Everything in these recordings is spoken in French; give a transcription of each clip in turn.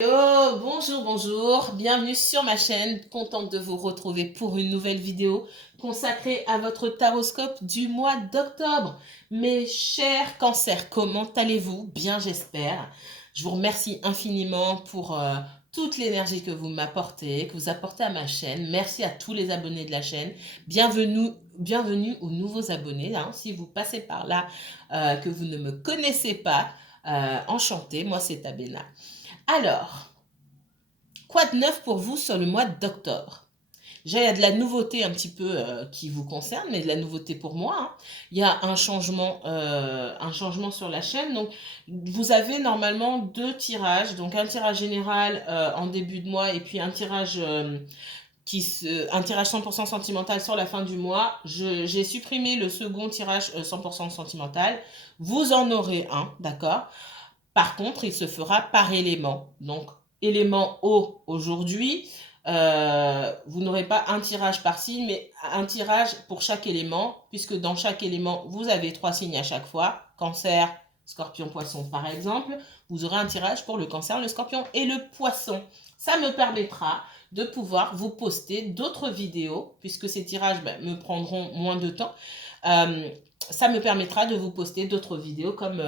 Oh, bonjour, bonjour, bienvenue sur ma chaîne, contente de vous retrouver pour une nouvelle vidéo consacrée à votre taroscope du mois d'octobre. Mes chers cancers, comment allez-vous? Bien, j'espère. Je vous remercie infiniment pour toute l'énergie que vous m'apportez, que vous apportez à ma chaîne. Merci à tous les abonnés de la chaîne. Bienvenue aux nouveaux abonnés, hein. Si vous passez par là, que vous ne me connaissez pas, enchantée, moi c'est Abena. Alors, quoi de neuf pour vous sur le mois d'octobre? Déjà, il y a de la nouveauté un petit peu qui vous concerne, mais de la nouveauté pour moi, hein. Il y a un changement sur la chaîne. Donc, vous avez normalement deux tirages. Donc, un tirage général en début de mois et puis un tirage, un tirage 100% sentimental sur la fin du mois. J'ai supprimé le second tirage 100% sentimental. Vous en aurez un, d'accord? Par contre, il se fera par élément. Donc, élément haut aujourd'hui, vous n'aurez pas un tirage par signe, mais un tirage pour chaque élément, puisque dans chaque élément, vous avez 3 signes à chaque fois. Cancer, scorpion, poisson, par exemple. Vous aurez un tirage pour le cancer, le scorpion et le poisson. Ça me permettra de pouvoir vous poster d'autres vidéos, puisque ces tirages me prendront moins de temps. Ça me permettra de vous poster d'autres vidéos comme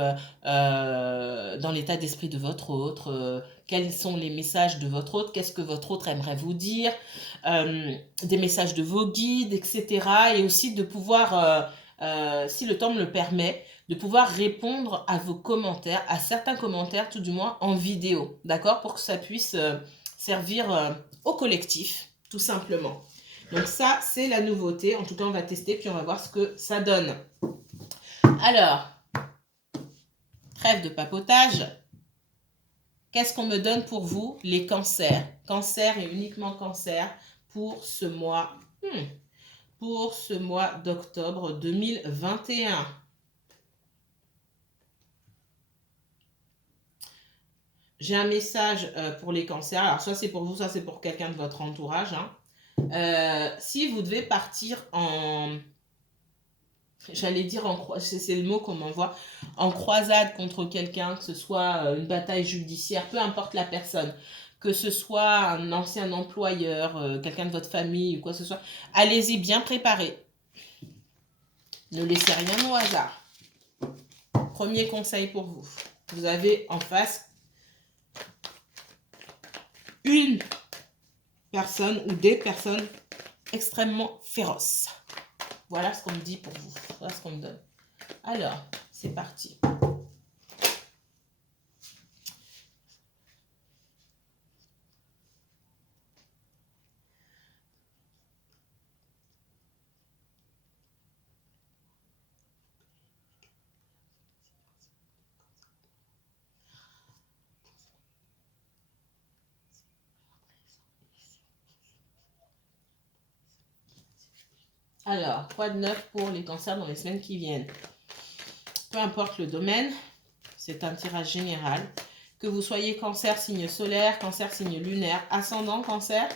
dans l'état d'esprit de votre autre, quels sont les messages de votre autre, qu'est-ce que votre autre aimerait vous dire, des messages de vos guides, etc. Et aussi de pouvoir, si le temps me le permet, de pouvoir répondre à vos commentaires, à certains commentaires tout du moins en vidéo, d'accord, pour que ça puisse servir au collectif, tout simplement. Donc ça, c'est la nouveauté. En tout cas, on va tester, puis on va voir ce que ça donne. Alors, trêve de papotage. Qu'est-ce qu'on me donne pour vous, les cancers? Cancer et uniquement cancer pour ce mois. Pour ce mois d'octobre 2021. J'ai un message pour les cancers. Alors, soit c'est pour vous, soit c'est pour quelqu'un de votre entourage, hein. Si vous devez partir en... J'allais dire c'est le mot qu'on m'envoie, en croisade contre quelqu'un, que ce soit une bataille judiciaire, peu importe la personne, que ce soit un ancien employeur, quelqu'un de votre famille ou quoi que ce soit, allez-y bien préparé. Ne laissez rien au hasard. Premier conseil pour vous. Vous avez en face une personne ou des personnes extrêmement féroces. Voilà ce qu'on me dit pour vous. Voilà ce qu'on me donne. Alors, c'est parti. Alors, quoi de neuf pour les cancers dans les semaines qui viennent? Peu importe le domaine, c'est un tirage général. Que vous soyez cancer signe solaire, cancer signe lunaire, ascendant cancer, que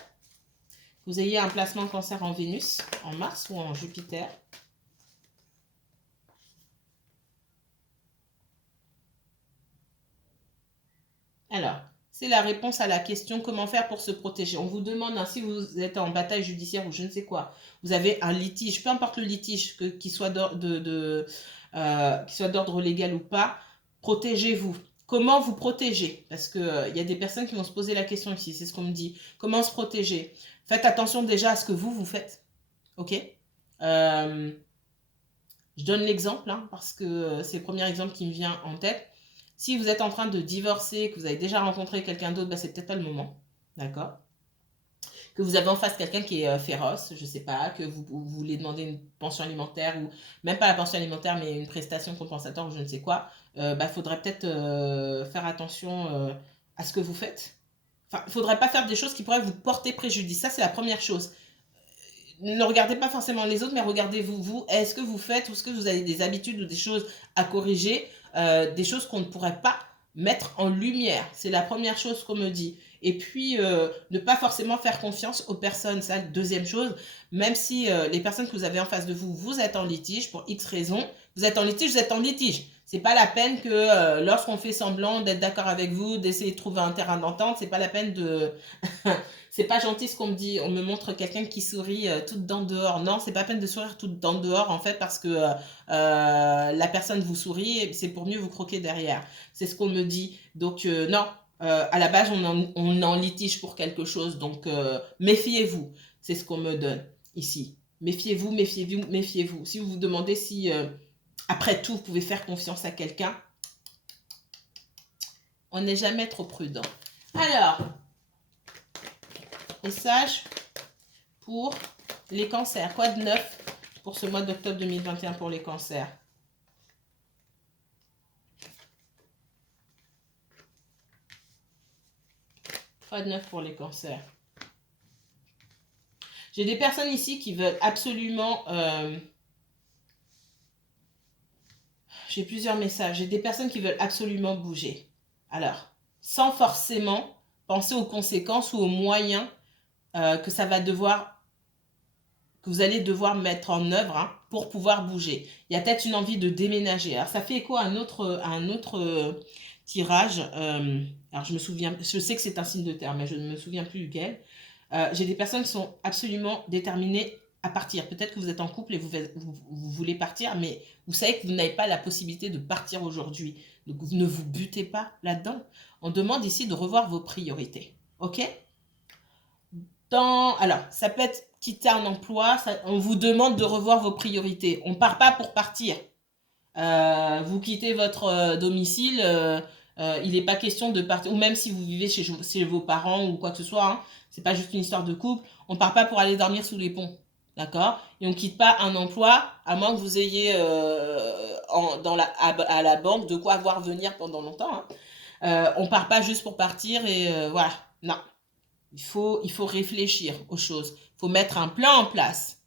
vous ayez un placement cancer en Vénus, en Mars ou en Jupiter. Alors, c'est la réponse à la question comment faire pour se protéger. On vous demande, hein, si vous êtes en bataille judiciaire ou je ne sais quoi, vous avez un litige, peu importe le litige, qu'il soit d'ordre légal ou pas, protégez-vous. Comment vous protéger? Parce qu'il y a des personnes qui vont se poser la question ici, c'est ce qu'on me dit. Comment se protéger? Faites attention déjà à ce que vous faites. Ok? Je donne l'exemple, hein, parce que c'est le premier exemple qui me vient en tête. Si vous êtes en train de divorcer, que vous avez déjà rencontré quelqu'un d'autre, c'est peut-être pas le moment. D'accord? Que vous avez en face quelqu'un qui est féroce, je ne sais pas, que vous voulez demander une pension alimentaire, ou même pas la pension alimentaire, mais une prestation compensatoire ou je ne sais quoi, faudrait peut-être faire attention à ce que vous faites. Enfin, il ne faudrait pas faire des choses qui pourraient vous porter préjudice. Ça, c'est la première chose. Ne regardez pas forcément les autres, mais regardez-vous, vous. Est-ce que vous faites, ou est-ce que vous avez des habitudes ou des choses à corriger, des choses qu'on ne pourrait pas mettre en lumière? C'est la première chose qu'on me dit. Et puis, ne pas forcément faire confiance aux personnes. Ça, deuxième chose, même si les personnes que vous avez en face de vous, vous êtes en litige pour X raisons, vous êtes en litige, vous êtes en litige. C'est pas la peine que lorsqu'on fait semblant d'être d'accord avec vous, d'essayer de trouver un terrain d'entente, c'est pas la peine de... c'est pas gentil ce qu'on me dit. On me montre quelqu'un qui sourit toute dent dehors. Non, c'est pas la peine de sourire toute dent dehors en fait parce que la personne vous sourit et c'est pour mieux vous croquer derrière. C'est ce qu'on me dit. Donc non, à la base on est en litige pour quelque chose. Donc méfiez-vous. C'est ce qu'on me donne ici. Méfiez-vous, méfiez-vous, méfiez-vous. Si vous vous demandez si après tout vous pouvez faire confiance à quelqu'un, on n'est jamais trop prudent. Alors, message pour les cancers. Quoi de neuf pour ce mois d'octobre 2021 pour les cancers? Quoi de neuf pour les cancers? J'ai des personnes ici qui veulent absolument... j'ai plusieurs messages. J'ai des personnes qui veulent absolument bouger. Alors, sans forcément penser aux conséquences ou aux moyens que ça va devoir, que vous allez devoir mettre en œuvre pour pouvoir bouger. Il y a peut-être une envie de déménager. Alors, ça fait écho à un autre tirage. Alors, je me souviens, je sais que c'est un signe de terre, mais je ne me souviens plus duquel. J'ai des personnes qui sont absolument déterminées à partir. Peut-être que vous êtes en couple et vous voulez partir, mais vous savez que vous n'avez pas la possibilité de partir aujourd'hui. Donc, ne vous butez pas là-dedans. On demande ici de revoir vos priorités. OK? Alors, ça peut être quitter un emploi. On vous demande de revoir vos priorités. On ne part pas pour partir. Vous quittez votre domicile. Il n'est pas question de partir, ou même si vous vivez chez vos parents ou quoi que ce soit, c'est pas juste une histoire de couple, on part pas pour aller dormir sous les ponts, d'accord? Et on quitte pas un emploi, à moins que vous ayez à la banque de quoi voir venir pendant longtemps. On part pas juste pour partir et voilà, non. Il faut réfléchir aux choses, il faut mettre un plan en place.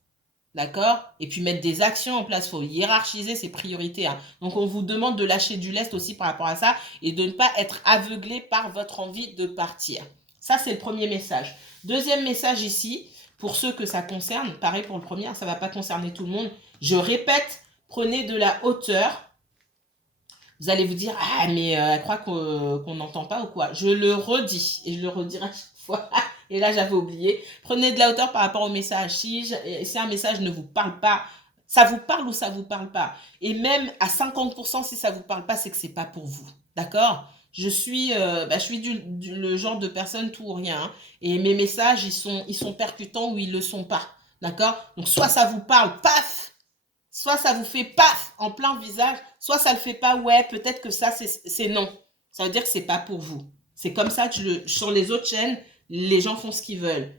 D'accord? Et puis mettre des actions en place. Il faut hiérarchiser ses priorités. Donc, on vous demande de lâcher du lest aussi par rapport à ça et de ne pas être aveuglé par votre envie de partir. Ça, c'est le premier message. Deuxième message ici, pour ceux que ça concerne, pareil pour le premier, ça ne va pas concerner tout le monde. Je répète, prenez de la hauteur. Vous allez vous dire, ah, mais elle croit qu'on n'entend pas ou quoi? Je le redis et je le redirai à chaque fois. Et là, j'avais oublié. Prenez de la hauteur par rapport au message. Si un message ne vous parle pas, ça vous parle ou ça vous parle pas. Et même à 50%, si ça vous parle pas, c'est que c'est pas pour vous. D'accord? Je suis le genre de personne tout ou rien. Et mes messages, ils sont percutants ou ils le sont pas. D'accord? Donc, soit ça vous parle, paf! Soit ça vous fait paf en plein visage, soit ça le fait pas, ouais, peut-être que ça, c'est non. Ça veut dire que c'est pas pour vous. C'est comme ça que sur les autres chaînes, les gens font ce qu'ils veulent.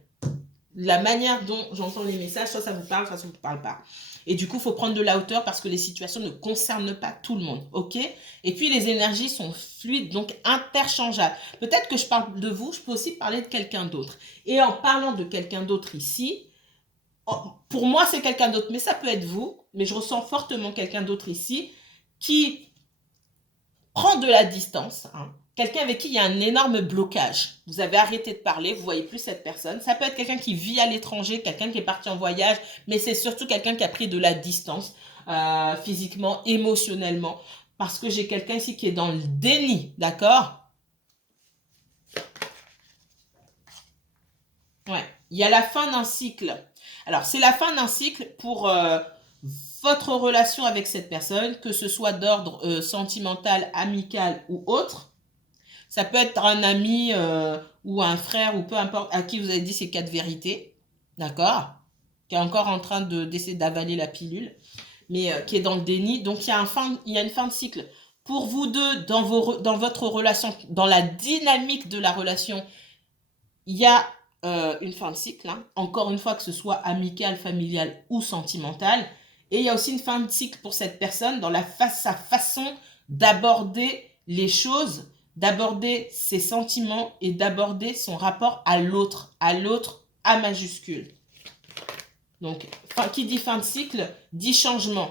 La manière dont j'entends les messages, soit ça vous parle, soit ça ne vous parle pas. Et du coup, il faut prendre de la hauteur parce que les situations ne concernent pas tout le monde. OK? Et puis, les énergies sont fluides, donc interchangeables. Peut-être que je parle de vous, je peux aussi parler de quelqu'un d'autre. Et en parlant de quelqu'un d'autre ici, pour moi, c'est quelqu'un d'autre, mais ça peut être vous, mais je ressens fortement quelqu'un d'autre ici qui prend de la distance, quelqu'un avec qui il y a un énorme blocage. Vous avez arrêté de parler, vous ne voyez plus cette personne. Ça peut être quelqu'un qui vit à l'étranger, quelqu'un qui est parti en voyage, mais c'est surtout quelqu'un qui a pris de la distance, physiquement, émotionnellement, parce que j'ai quelqu'un ici qui est dans le déni, d'accord? Ouais, il y a la fin d'un cycle. Alors, c'est la fin d'un cycle pour votre relation avec cette personne, que ce soit d'ordre sentimental, amical ou autre. Ça peut être un ami ou un frère ou peu importe à qui vous avez dit ces 4 vérités, d'accord? Qui est encore en train d'essayer d'avaler la pilule, mais qui est dans le déni. Donc, il y a une fin de cycle. Pour vous deux, dans votre relation, dans la dynamique de la relation, il y a une fin de cycle, encore une fois, que ce soit amical, familial ou sentimental. Et il y a aussi une fin de cycle pour cette personne dans sa façon d'aborder les choses, d'aborder ses sentiments et d'aborder son rapport à l'autre à majuscule. Donc, qui dit fin de cycle, dit changement.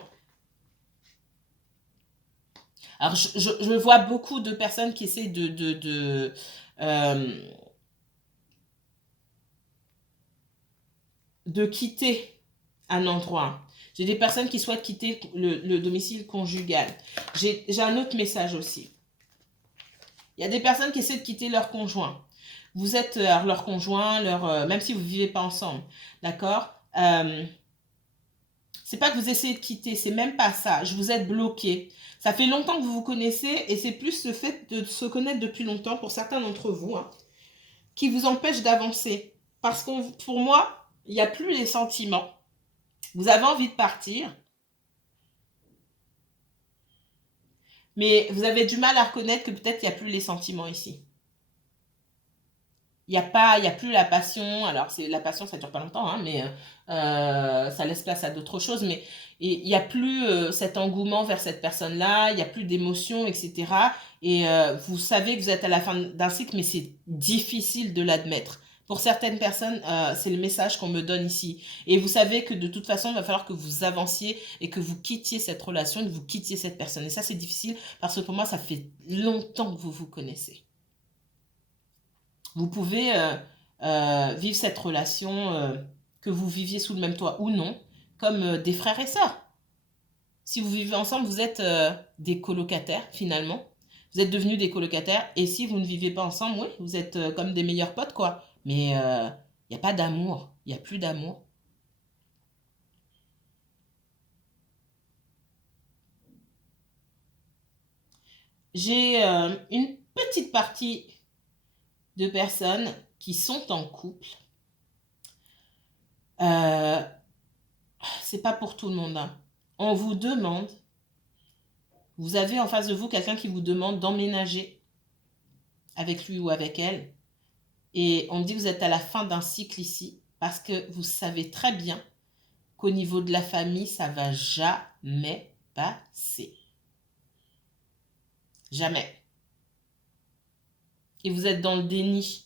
Alors, je vois beaucoup de personnes qui essaient de quitter un endroit. J'ai des personnes qui souhaitent quitter le domicile conjugal. J'ai un autre message aussi. Il y a des personnes qui essaient de quitter leur conjoint. Vous êtes leur conjoint, même si vous ne vivez pas ensemble. D'accord, c'est pas que vous essayez de quitter, c'est même pas ça. Je vous êtes bloqué. Ça fait longtemps que vous vous connaissez et c'est plus le fait de se connaître depuis longtemps, pour certains d'entre vous, hein, qui vous empêche d'avancer. Parce que pour moi, il n'y a plus les sentiments. Vous avez envie de partir, mais vous avez du mal à reconnaître que peut-être il n'y a plus les sentiments ici. Il n'y a plus la passion. Alors, la passion, ça ne dure pas longtemps, hein, mais ça laisse place à d'autres choses. Mais il n'y a plus cet engouement vers cette personne-là, il n'y a plus d'émotion, etc. Et vous savez que vous êtes à la fin d'un cycle, mais c'est difficile de l'admettre. Pour certaines personnes, c'est le message qu'on me donne ici. Et vous savez que de toute façon, il va falloir que vous avanciez et que vous quittiez cette relation, que vous quittiez cette personne. Et ça, c'est difficile parce que pour moi, ça fait longtemps que vous vous connaissez. Vous pouvez vivre cette relation, que vous viviez sous le même toit ou non, comme des frères et sœurs. Si vous vivez ensemble, vous êtes des colocataires finalement. Vous êtes devenus des colocataires. Et si vous ne vivez pas ensemble, oui, vous êtes comme des meilleurs potes, quoi. Mais il n'y a pas d'amour. Il n'y a plus d'amour. J'ai une petite partie de personnes qui sont en couple. C'est pas pour tout le monde, hein. On vous demande, vous avez en face de vous quelqu'un qui vous demande d'emménager avec lui ou avec elle. Et on me dit que vous êtes à la fin d'un cycle ici parce que vous savez très bien qu'au niveau de la famille, ça va jamais passer. Jamais. Et vous êtes dans le déni.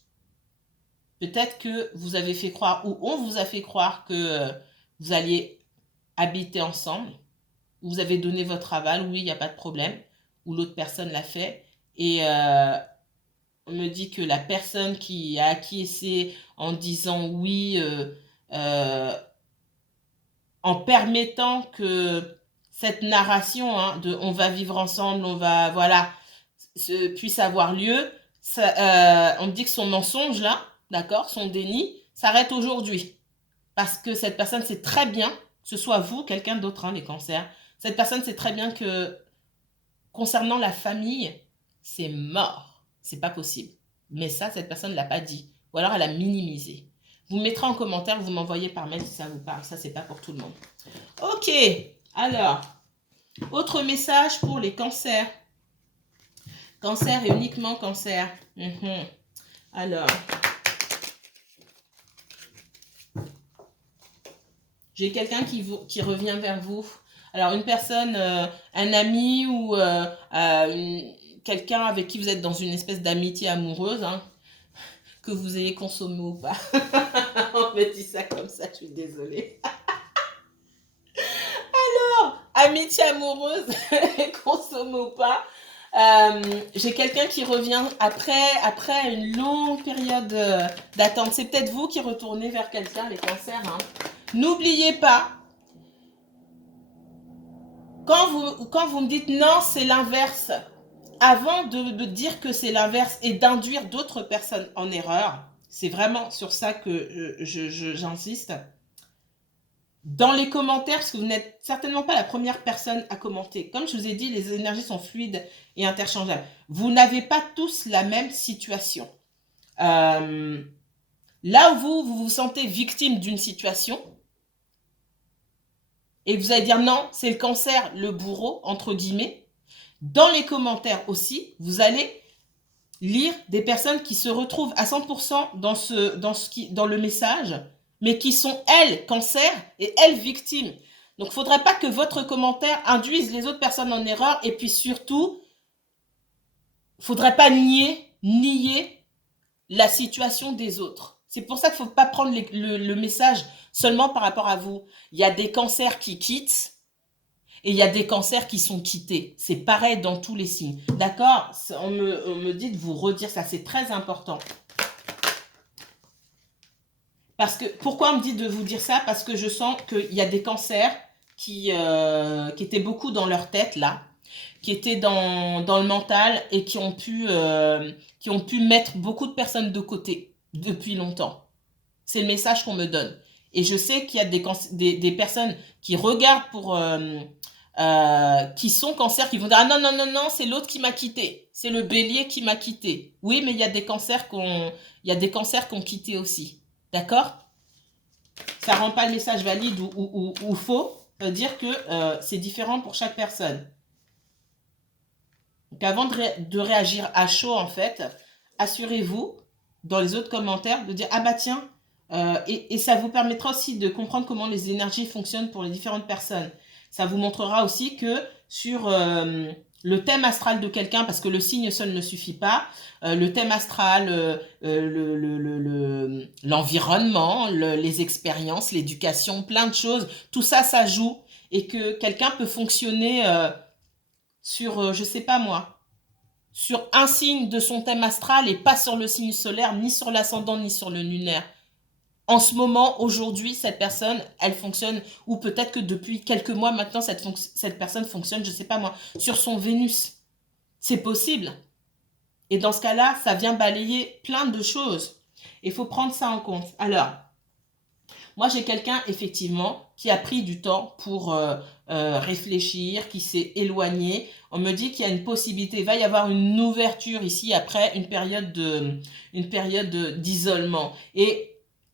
Peut-être que vous avez fait croire, ou on vous a fait croire que vous alliez habiter ensemble. Vous avez donné votre aval, oui, il n'y a pas de problème. Ou l'autre personne l'a fait. Et on me dit que la personne qui a acquiescé en disant oui, en permettant que cette narration, hein, de on va vivre ensemble, on va, voilà, puisse avoir lieu, ça, on me dit que son mensonge là, d'accord, son déni, s'arrête aujourd'hui. Parce que cette personne sait très bien, que ce soit vous, quelqu'un d'autre, hein, les cancers, cette personne sait très bien que concernant la famille, c'est mort. C'est pas possible. Mais ça, cette personne ne l'a pas dit. Ou alors elle a minimisé. Vous mettrez en commentaire, vous m'envoyez par mail si ça vous parle. Ça, c'est pas pour tout le monde. Ok. Alors, autre message pour les cancers. Cancer et uniquement cancer. Alors, j'ai quelqu'un qui revient vers vous. Alors, une personne, un ami ou quelqu'un avec qui vous êtes dans une espèce d'amitié amoureuse, hein, que vous ayez consommé ou pas. On me dit ça comme ça, je suis désolée. Alors, amitié amoureuse, consommé ou pas, j'ai quelqu'un qui revient après une longue période d'attente. C'est peut-être vous qui retournez vers quelqu'un, les cancers. Hein. N'oubliez pas, quand vous me dites non, c'est l'inverse, avant de dire que c'est l'inverse et d'induire d'autres personnes en erreur, c'est vraiment sur ça que j'insiste. Dans les commentaires, parce que vous n'êtes certainement pas la première personne à commenter. Comme je vous ai dit, les énergies sont fluides et interchangeables. Vous n'avez pas tous la même situation. Là où vous vous sentez victime d'une situation, et vous allez dire non, c'est le cancer, le bourreau, entre guillemets, dans les commentaires aussi, vous allez lire des personnes qui se retrouvent à 100% dans le message, mais qui sont, elles, cancer et elles, victimes. Donc, il ne faudrait pas que votre commentaire induise les autres personnes en erreur. Et puis surtout, il ne faudrait pas nier la situation des autres. C'est pour ça qu'il ne faut pas prendre le message seulement par rapport à vous. Il y a des cancers qui quittent et il y a des cancers qui sont quittés. C'est pareil dans tous les signes. D'accord? On me dit de vous redire ça. C'est très important. Parce que, pourquoi on me dit de vous dire ça? Parce que je sens qu'il y a des cancers qui étaient beaucoup dans leur tête, là, qui étaient dans le mental et qui ont pu mettre beaucoup de personnes de côté depuis longtemps. C'est le message qu'on me donne. Et je sais qu'il y a des personnes qui regardent qui sont cancers, qui vont dire « Ah non, non, non, non, c'est l'autre qui m'a quitté. C'est le bélier qui m'a quitté. » Oui, mais il y a des cancers qui ont quitté aussi. D'accord? Ça ne rend pas le message valide ou faux. Ça veut dire que c'est différent pour chaque personne. Donc avant de réagir à chaud, en fait, assurez-vous, dans les autres commentaires, de dire « Ah bah tiens », et ça vous permettra aussi de comprendre comment les énergies fonctionnent pour les différentes personnes. Ça vous montrera aussi que sur le thème astral de quelqu'un, parce que le signe seul ne suffit pas, le thème astral, l'environnement, les expériences, l'éducation, plein de choses, tout ça, ça joue. Et que quelqu'un peut fonctionner sur, je sais pas moi, sur un signe de son thème astral et pas sur le signe solaire, ni sur l'ascendant, ni sur le lunaire. En ce moment, aujourd'hui, cette personne, elle fonctionne, ou peut-être que depuis quelques mois maintenant, cette personne fonctionne, je sais pas moi, sur son Vénus. C'est possible. Et dans ce cas-là, ça vient balayer plein de choses. Il faut prendre ça en compte. Alors, moi, j'ai quelqu'un, effectivement, qui a pris du temps pour réfléchir, qui s'est éloigné. On me dit qu'il y a une possibilité, il va y avoir une ouverture ici après une période d'isolement. Et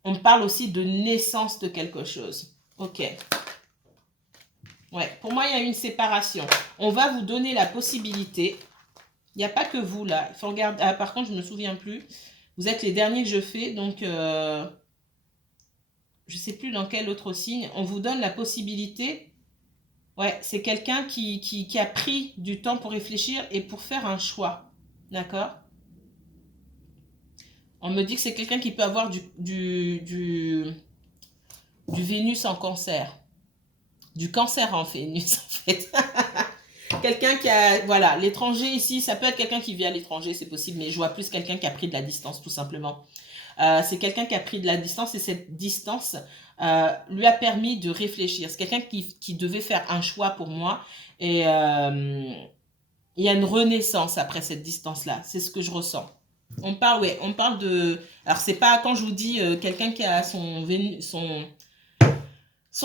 on parle aussi de naissance de quelque chose. Ok. Ouais, pour moi, il y a une séparation. On va vous donner la possibilité. Il n'y a pas que vous, là. Il faut regarder. Ah, par contre, je ne me souviens plus. Vous êtes les derniers que je fais, donc je ne sais plus dans quel autre signe. On vous donne la possibilité. Ouais, c'est quelqu'un qui a pris du temps pour réfléchir et pour faire un choix. D'accord? On me dit que c'est quelqu'un qui peut avoir du Vénus en cancer. Du cancer en Vénus, en fait. Quelqu'un qui a... Voilà, l'étranger ici, ça peut être quelqu'un qui vit à l'étranger, c'est possible, mais je vois plus quelqu'un qui a pris de la distance, tout simplement. C'est quelqu'un qui a pris de la distance et cette distance lui a permis de réfléchir. C'est quelqu'un qui devait faire un choix pour moi et il y a une renaissance après cette distance-là. C'est ce que je ressens. On parle de... Alors, c'est pas quand je vous dis quelqu'un qui a son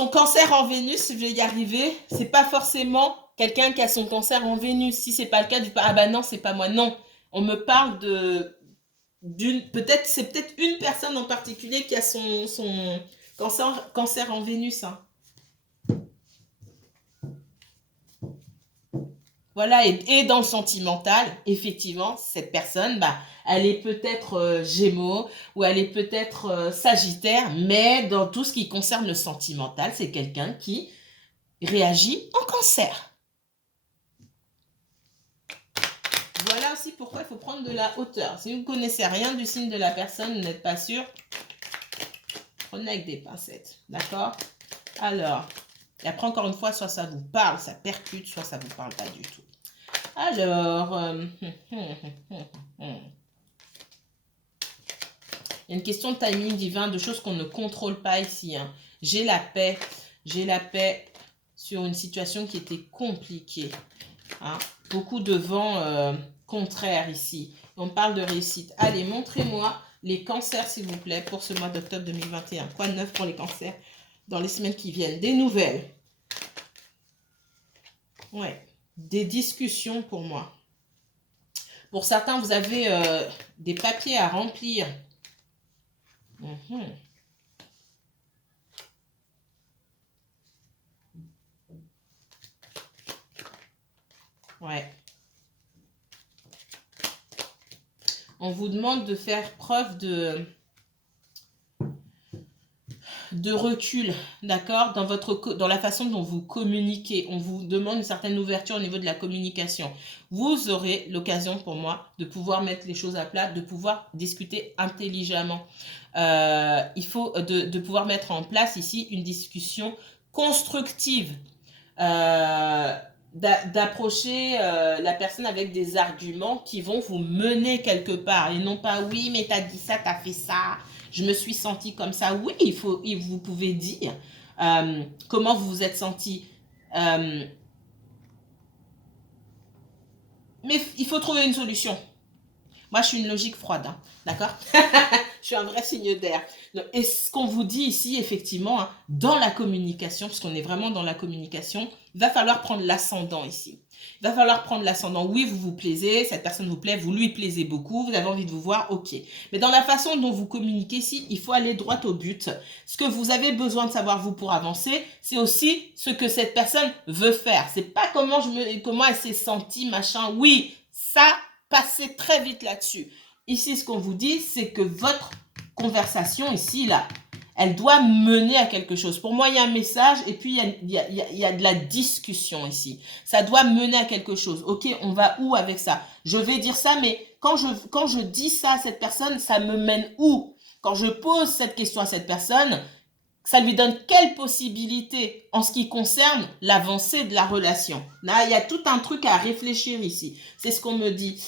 cancer en Vénus, je vais y arriver, c'est pas forcément quelqu'un qui a son cancer en Vénus. Si c'est pas le cas, dites pas, ah bah non, c'est pas moi. Non, on me parle c'est peut-être une personne en particulier qui a son cancer en Vénus. Hein. Voilà, et dans le sentimental, effectivement, cette personne, bah, elle est peut-être Gémeaux ou elle est peut-être Sagittaire, mais dans tout ce qui concerne le sentimental, c'est quelqu'un qui réagit en cancer. Voilà aussi pourquoi il faut prendre de la hauteur. Si vous ne connaissez rien du signe de la personne, vous n'êtes pas sûr, prenez avec des pincettes, d'accord? Alors, et après encore une fois, soit ça vous parle, ça percute, soit ça ne vous parle pas du tout. Alors, il y a une question de timing divin, de choses qu'on ne contrôle pas ici. Hein. J'ai la paix sur une situation qui était compliquée. Hein. Beaucoup de vent contraire ici. On parle de réussite. Allez, montrez-moi les cancers, s'il vous plaît, pour ce mois d'octobre 2021. Quoi de neuf pour les cancers dans les semaines qui viennent? Des nouvelles. Ouais. Des discussions pour moi. Pour certains, vous avez des papiers à remplir. Ouais. On vous demande de faire preuve de recul, d'accord, dans la façon dont vous communiquez. On vous demande une certaine ouverture au niveau de la communication. Vous aurez l'occasion, pour moi, de pouvoir mettre les choses à plat, de pouvoir discuter intelligemment. Il faut de pouvoir mettre en place ici une discussion constructive. D'approcher la personne avec des arguments qui vont vous mener quelque part et non pas oui mais t'as dit ça, t'as fait ça, je me suis sentie comme ça. Oui, vous pouvez dire comment vous vous êtes senti. Mais il faut trouver une solution. Moi, je suis une logique froide, hein, d'accord. Je suis un vrai signe d'air. Et ce qu'on vous dit ici, effectivement, hein, dans la communication, parce qu'on est vraiment dans la communication, il va falloir prendre l'ascendant ici. Il va falloir prendre l'ascendant. Oui, vous vous plaisez, cette personne vous plaît, vous lui plaisez beaucoup, vous avez envie de vous voir, ok. Mais dans la façon dont vous communiquez ici, il faut aller droit au but. Ce que vous avez besoin de savoir, vous, pour avancer, c'est aussi ce que cette personne veut faire. C'est pas comment elle s'est sentie, machin. Oui, ça, passez très vite là-dessus. Ici, ce qu'on vous dit, c'est que votre conversation ici, là, elle doit mener à quelque chose. Pour moi, il y a un message et puis il y a de la discussion ici. Ça doit mener à quelque chose. Ok, on va où avec ça? Je vais dire ça, mais quand je dis ça à cette personne, ça me mène où? Quand je pose cette question à cette personne, ça lui donne quelle possibilité en ce qui concerne l'avancée de la relation? Là, il y a tout un truc à réfléchir ici. C'est ce qu'on me dit.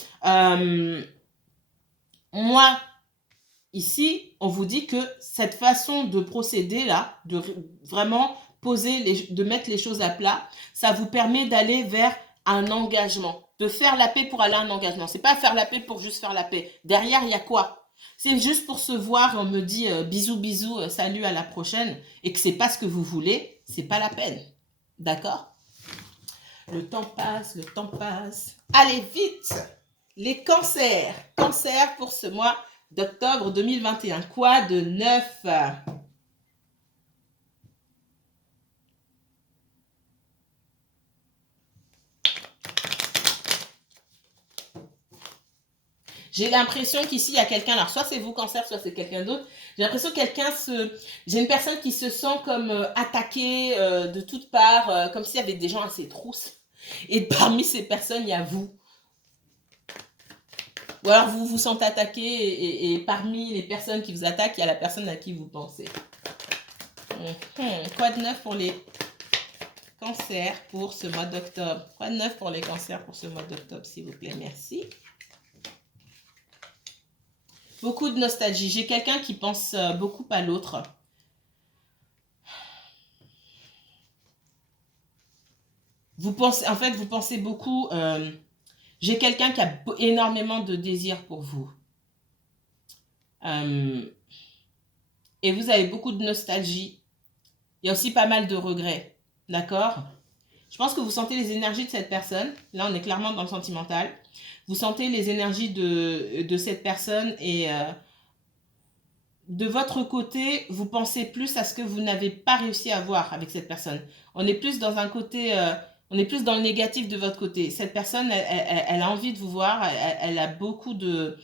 Moi, ici, on vous dit que cette façon de procéder là, de vraiment de mettre les choses à plat, ça vous permet d'aller vers un engagement, de faire la paix pour aller à un engagement. C'est pas faire la paix pour juste faire la paix. Derrière, il y a quoi? C'est juste pour se voir, on me dit bisous, bisous, salut, à la prochaine, et que c'est pas ce que vous voulez, c'est pas la peine. D'accord? Le temps passe, le temps passe. Allez, vite! Les cancers. Cancer pour ce mois d'octobre 2021. Quoi de neuf? J'ai l'impression qu'ici, il y a quelqu'un, alors soit c'est vous, cancer, soit c'est quelqu'un d'autre. J'ai l'impression que j'ai une personne qui se sent comme attaquée de toutes parts, comme s'il y avait des gens à ses trousses. Et parmi ces personnes, il y a vous. Ou alors vous vous sentez attaqué et parmi les personnes qui vous attaquent, il y a la personne à qui vous pensez. Quoi de neuf pour les cancers pour ce mois d'octobre? Quoi de neuf pour les cancers pour ce mois d'octobre, s'il vous plaît? Merci. Beaucoup de nostalgie. J'ai quelqu'un qui pense beaucoup à l'autre. Vous pensez beaucoup. J'ai quelqu'un qui a énormément de désir pour vous. Et vous avez beaucoup de nostalgie. Il y a aussi pas mal de regrets. D'accord? Je pense que vous sentez les énergies de cette personne. Là, on est clairement dans le sentimental. Vous sentez les énergies de cette personne et de votre côté, vous pensez plus à ce que vous n'avez pas réussi à voir avec cette personne. On est plus dans un côté, on est plus dans le négatif de votre côté. Cette personne, elle a envie de vous voir, elle a beaucoup de...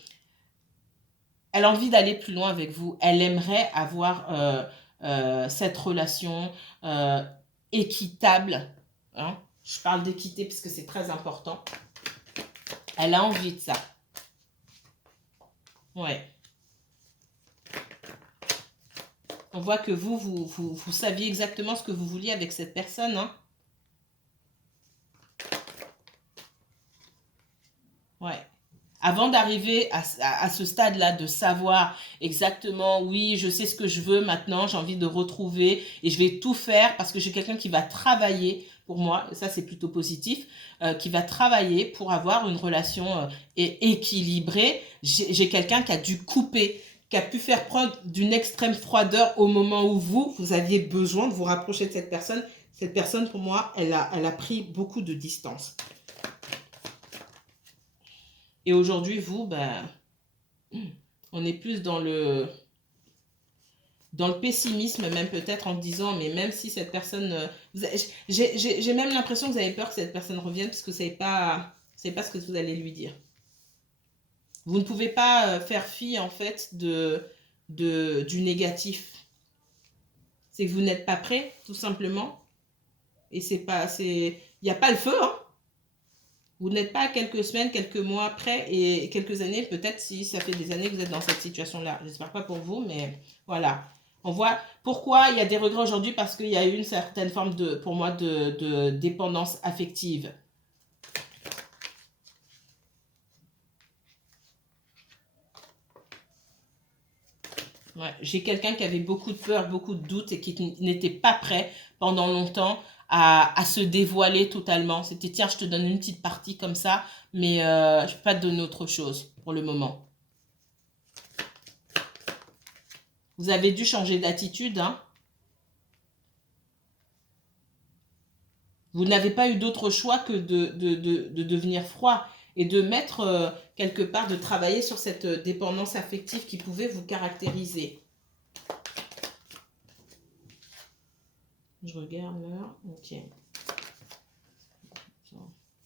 Elle a envie d'aller plus loin avec vous. Elle aimerait avoir cette relation équitable. Hein. Je parle d'équité parce que c'est très important. Elle a envie de ça. Ouais. On voit que vous saviez exactement ce que vous vouliez avec cette personne. Hein. Ouais. Avant d'arriver à ce stade-là, de savoir exactement, oui, je sais ce que je veux maintenant, j'ai envie de retrouver et je vais tout faire parce que j'ai quelqu'un qui va travailler pour moi, et ça c'est plutôt positif, qui va travailler pour avoir une relation équilibrée. J'ai quelqu'un qui a dû couper, qui a pu faire preuve d'une extrême froideur au moment où vous aviez besoin de vous rapprocher de cette personne. Cette personne, pour moi, elle a pris beaucoup de distance. Et aujourd'hui, vous, ben, on est plus dans le pessimisme, même peut-être en disant, mais même si cette personne... j'ai même l'impression que vous avez peur que cette personne revienne parce que vous ne savez pas ce que vous allez lui dire. Vous ne pouvez pas faire fi, en fait, du négatif. C'est que vous n'êtes pas prêt, tout simplement. Et c'est pas... il n'y a pas le feu, hein. Vous n'êtes pas quelques semaines, quelques mois près et quelques années, peut-être si ça fait des années que vous êtes dans cette situation-là. J'espère pas pour vous, mais voilà. On voit pourquoi il y a des regrets aujourd'hui, parce qu'il y a eu une certaine forme pour moi, de dépendance affective. Ouais, j'ai quelqu'un qui avait beaucoup de peur, beaucoup de doutes et qui n'était pas prêt pendant longtemps à se dévoiler totalement. C'était, tiens, je te donne une petite partie comme ça, mais je ne peux pas te donner autre chose pour le moment. Vous avez dû changer d'attitude, hein. Vous n'avez pas eu d'autre choix que de devenir froid et de mettre quelque part, de travailler sur cette dépendance affective qui pouvait vous caractériser. Je regarde l'heure. Ok.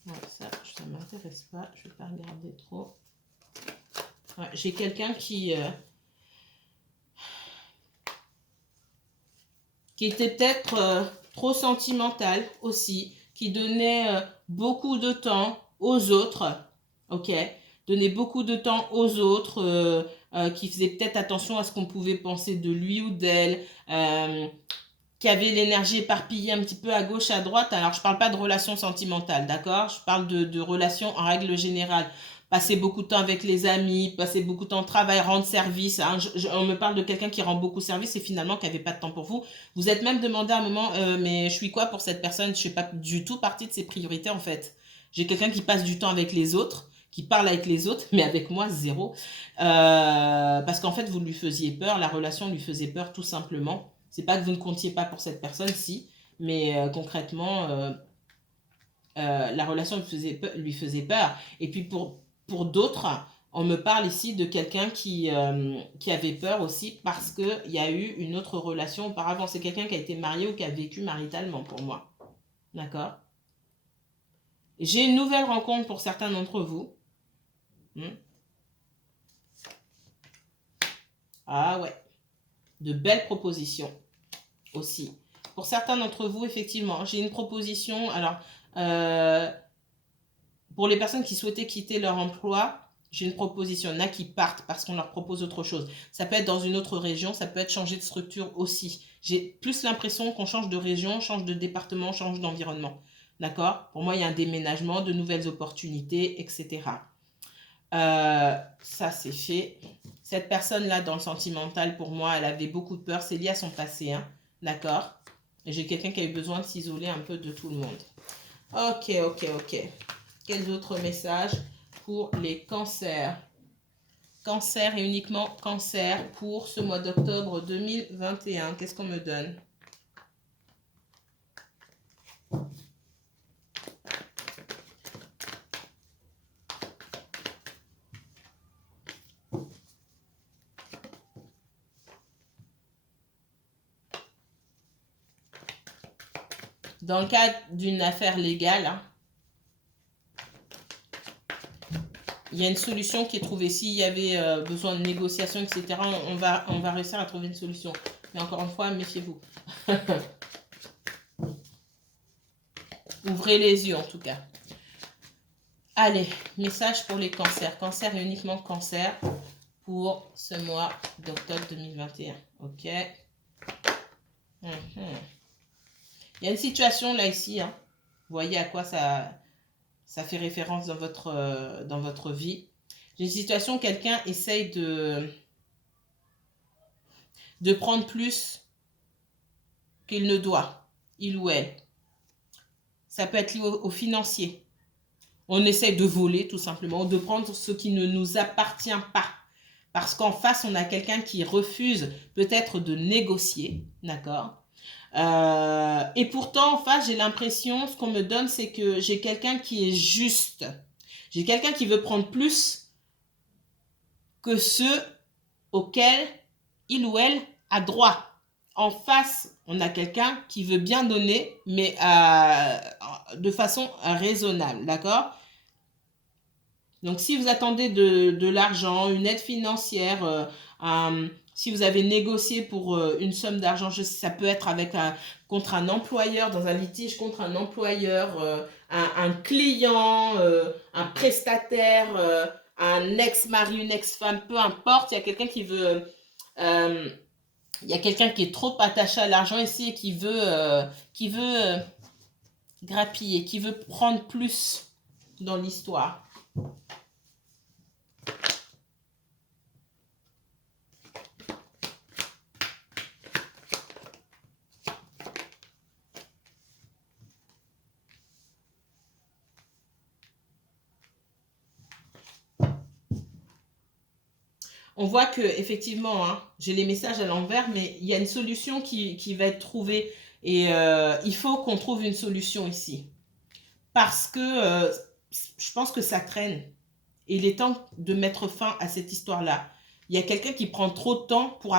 Ouais, ça ne m'intéresse pas. Je ne vais pas regarder trop. Ouais, j'ai quelqu'un qui était peut-être trop sentimental aussi, qui donnait beaucoup de temps aux autres, ok, donnait beaucoup de temps aux autres, qui faisait peut-être attention à ce qu'on pouvait penser de lui ou d'elle, qui avait l'énergie éparpillée un petit peu à gauche, à droite. Alors, je ne parle pas de relations sentimentales, d'accord? Je parle de relations en règle générale. Passer beaucoup de temps avec les amis, passer beaucoup de temps au travail, rendre service. Hein. On me parle de quelqu'un qui rend beaucoup service et finalement qui n'avait pas de temps pour vous. Vous êtes même demandé à un moment, mais je suis quoi pour cette personne? Je ne fais pas du tout partie de ses priorités en fait. J'ai quelqu'un qui passe du temps avec les autres, qui parle avec les autres, mais avec moi, zéro. Parce qu'en fait, vous lui faisiez peur, la relation lui faisait peur tout simplement. C'est pas que vous ne comptiez pas pour cette personne, si, mais concrètement, la relation lui faisait peur. Et puis pour d'autres, on me parle ici de quelqu'un qui avait peur aussi parce qu'il y a eu une autre relation auparavant. C'est quelqu'un qui a été marié ou qui a vécu maritalement pour moi. D'accord? J'ai une nouvelle rencontre pour certains d'entre vous. Ah ouais. De belles propositions aussi. Pour certains d'entre vous, effectivement, j'ai une proposition. Alors, pour les personnes qui souhaitaient quitter leur emploi, j'ai une proposition. Il y en a qui partent parce qu'on leur propose autre chose. Ça peut être dans une autre région, ça peut être changer de structure aussi. J'ai plus l'impression qu'on change de région, change de département, change d'environnement. D'accord? Pour moi, il y a un déménagement, de nouvelles opportunités, etc. Ça, c'est fait. Cette personne-là, dans le sentimental, pour moi, elle avait beaucoup de peur. C'est lié à son passé. Hein? D'accord? J'ai quelqu'un qui a eu besoin de s'isoler un peu de tout le monde. Ok. Quels autres messages pour les cancers? Cancer et uniquement cancer pour ce mois d'octobre 2021. Qu'est-ce qu'on me donne? Dans le cadre d'une affaire légale, hein, il y a une solution qui est trouvée. S'il y avait besoin de négociation, etc., on va réussir à trouver une solution. Mais encore une fois, méfiez-vous. Ouvrez les yeux, en tout cas. Allez, message pour les cancers. Cancer et uniquement cancer pour ce mois d'octobre 2021. Ok. Il y a une situation là, ici. Hein. Vous voyez à quoi ça fait référence dans votre vie. J'ai une situation où quelqu'un essaye de prendre plus qu'il ne doit, il ou elle. Ça peut être lié au financier. On essaye de voler tout simplement, ou de prendre ce qui ne nous appartient pas. Parce qu'en face, on a quelqu'un qui refuse peut-être de négocier, d'accord? Et pourtant, en face, j'ai l'impression, ce qu'on me donne, c'est que j'ai quelqu'un qui est juste. J'ai quelqu'un qui veut prendre plus que ceux auxquels il ou elle a droit. En face, on a quelqu'un qui veut bien donner, mais de façon raisonnable, d'accord? Donc, si vous attendez de l'argent, une aide financière, si vous avez négocié pour une somme d'argent, ça peut être contre un employeur, dans un litige contre un employeur, un client, un prestataire, un ex-mari, une ex-femme, peu importe, il y a quelqu'un qui veut... il y a quelqu'un qui est trop attaché à l'argent ici et qui veut grappiller, qui veut prendre plus dans l'histoire. On voit que effectivement, hein, j'ai les messages à l'envers, mais il y a une solution qui va être trouvée. Et il faut qu'on trouve une solution ici. Parce que je pense que ça traîne. Et il est temps de mettre fin à cette histoire-là. Il y a quelqu'un qui prend trop de temps pour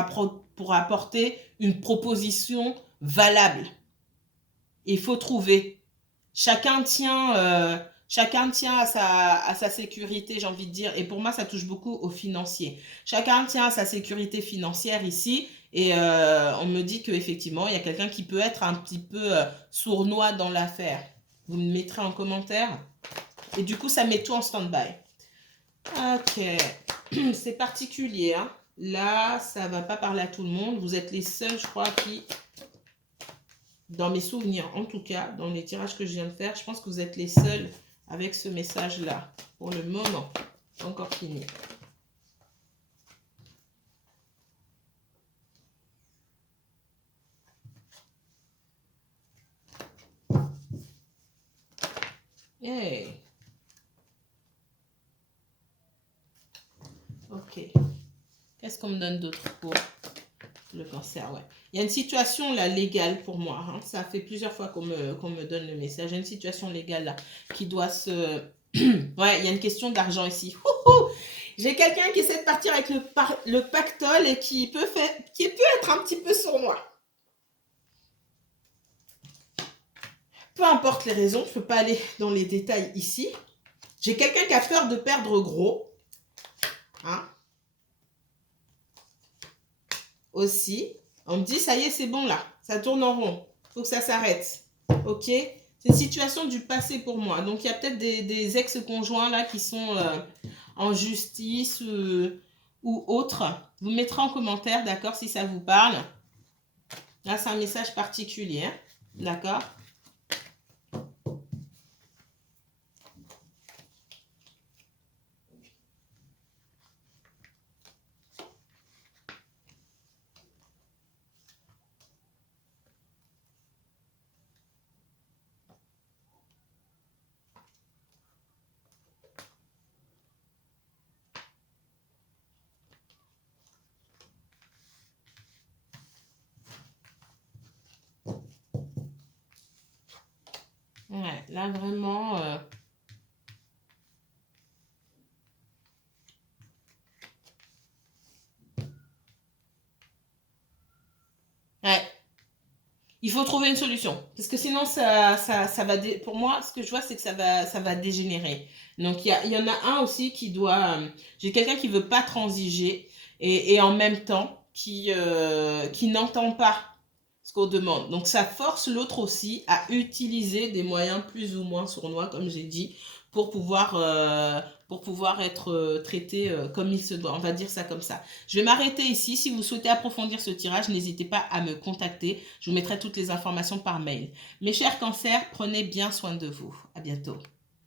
apporter une proposition valable. Il faut trouver. Chacun tient à sa sécurité, j'ai envie de dire. Et pour moi, ça touche beaucoup aux financiers. Chacun tient à sa sécurité financière ici. Et on me dit qu'effectivement, il y a quelqu'un qui peut être un petit peu sournois dans l'affaire. Vous me mettrez en commentaire. Et du coup, ça met tout en stand-by. Ok. C'est particulier, hein. Là, ça va pas parler à tout le monde. Vous êtes les seuls, je crois, qui... Dans mes souvenirs, en tout cas, dans les tirages que je viens de faire, je pense que vous êtes les seuls avec ce message-là. Pour le moment, pas encore fini. Hey. Ok. Qu'est-ce qu'on me donne d'autre pour le cancer? Ouais. Il y a une situation là légale pour moi. Hein. Ça fait plusieurs fois qu'on me donne le message. Il y a une situation légale là qui doit se... ouais, il y a une question d'argent ici. J'ai quelqu'un qui essaie de partir avec le pactole et qui peut être un petit peu sournois. Peu importe les raisons, je ne peux pas aller dans les détails ici. J'ai quelqu'un qui a peur de perdre gros. Hein? Aussi, on me dit, ça y est, c'est bon là. Ça tourne en rond. Il faut que ça s'arrête. Ok? C'est une situation du passé pour moi. Donc, il y a peut-être des ex-conjoints là qui sont en justice ou autres. Vous mettrez en commentaire, d'accord, si ça vous parle. Là, c'est un message particulier. Hein? D'accord? Ouais, là, vraiment... ouais. Il faut trouver une solution. Parce que sinon, ça va... Pour moi, ce que je vois, c'est que ça va dégénérer. Donc, il y en a un aussi qui doit... J'ai quelqu'un qui veut pas transiger et en même temps, qui n'entend pas ce qu'on demande. Donc, ça force l'autre aussi à utiliser des moyens plus ou moins sournois, comme j'ai dit, pour pouvoir être traité comme il se doit. On va dire ça comme ça. Je vais m'arrêter ici. Si vous souhaitez approfondir ce tirage, n'hésitez pas à me contacter. Je vous mettrai toutes les informations par mail. Mes chers cancers, prenez bien soin de vous. À bientôt.